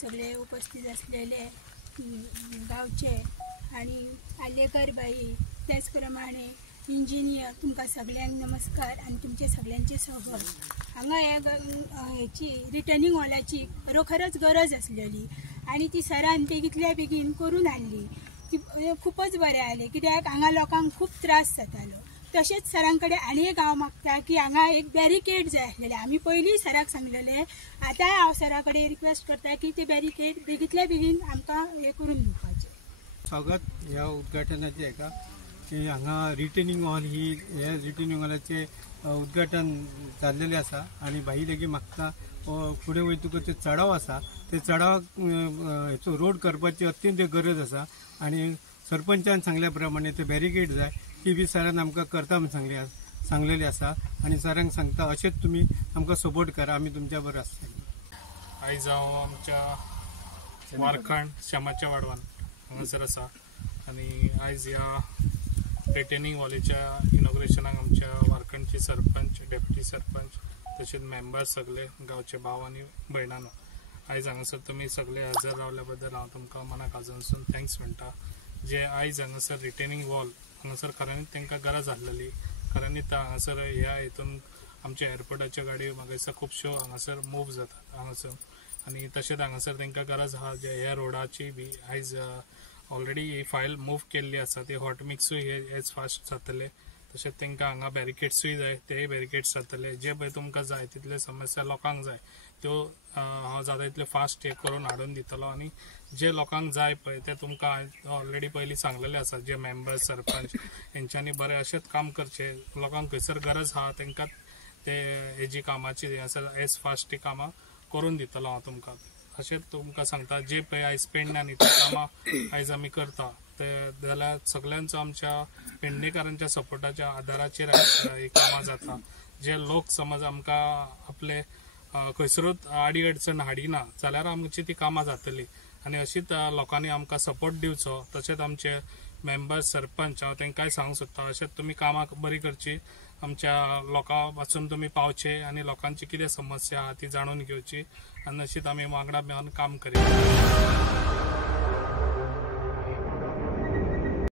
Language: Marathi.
सगळे उपस्थित असलेले गावचे आणि आलेकर बाई त्याचप्रमाणे इंजिनियर तुमकां सगळ्यांक नमस्कार आणि तुमचे सगळ्यांचे सहभाग हांगा ह्याची रिटर्निंग हॉलाची खरोखरच गरज असलेली आणि ती सरान बेगीतल्या बेगीन करून हाडली ती खूपच बरें जालें कित्याक हांगा लोकांक खूप त्रास जातालो। तशेंच सरांकडे आनी एक हांव मागता की हांगा एक बॅरिकेड जाय आसलेले आमी पयलीं सराक सांगलेले आतां हांव सरा कडेन रिक्वेस्ट करता की ते बॅरिकेड बेगीतल्या बेगीन आमकां हे करून दिवपाचे। स्वागत ह्या उद्घाटनाचे हेका की हांगा रिटर्निंग हॉल ही हे रिटर्निंग हॉलाचे उद्घाटन जाल्लेले आसा आणि भाई लेगी मागता फुडें वयतकच ते चढाव आसा ते चढावाक हेचो रोड करपाची अत्यंत गरज आसा आणि सरपंचान सांगल्या प्रमाणे ते बॅरिकेड जाय ती बी सरान आमकां करता म्हणून सांगलेली आसा आणि सरांक सांगता अशेंच तुमी आमकां सपोर्ट करा आमी तुमच्या बरोबर आसतली। आयज हांव आमच्या वारखंड श्यामाच्या वाडवान हांगासर आसा आणि आयज ह्या रिटर्निंग हॉलीच्या इनॉग्रेशनाक आमच्या वारखंडचे सरपंच डेप्युटी सरपंच तशेंच मेंबर्स सगळे गावचे भाव आणि भयणानो आयज हांगासर तुमी सगळे हजर रावल्या बद्दल हांव तुमकां मनाक आजूनसून थँक्स म्हणटा। जे आयज हांगासर रिटर्निंग हॉल हांगासर खऱ्यांनीच तांकां गरज आसलेली खऱ्यांनीच हांगासर ह्या हितून आमच्या एअरपोर्टाच्यो गाडयो म्हाका खुबश्यो हांगासर मूव जातात हांगासर आणि तशेंच हांगासर तांकां गरज आहा जे ह्या रोडाची बी आयज ऑलरेडी ही फायल मूव केल्ली आसा ती हॉट मिक्सूय हेच फास्ट जातले तशेंच तांकां हांगा बॅरिकेड्सूय जाय तेय बॅरिकेड्स जातले जे पळय तुमकां जाय तितले समस्या लोकांक जाय त्यो हांव जाता तितले फास्ट हे करून हाडून दितलो आणि जे लोकांक जाय पळय ते तुमकां ऑलरेडी पयलीं सांगलेले आसा जे मेंबर्स सरपंच हेंच्यांनी बरें अशेंच काम करचे लोकांक खंयसर गरज आहा तांकां ते हेजी कामाची एज फास्ट ती कामां करून दितलो हांव तुमकां अशेंच तुमकां सांगता जे पळय आयज पेडण्या न्ही ती कामां आयज आमी करता ते जाल्यार सगळ्यांचो आमच्या पेडणेकारांच्या सपोर्टाच्या आदाराचेर ही कामां जाता। जे लोक समज आमकां आपले खंयसरूच आडी अडचण हाडिना जाल्यार आमची ती कामां जातली आणि अशीच लोकांनी आमकां सपोर्ट दिवचो तशेंच आमचे मेंबर्स सरपंच हांव तांकांय सांगूंक सोदता अशेंच तुमी कामां बरी करची आमच्या लोकां पासून तुमी पावचे आणि लोकांची कितें समस्या आहा ती जाणून घेवची आणि अशीच आमी वांगडा मेळून काम करया।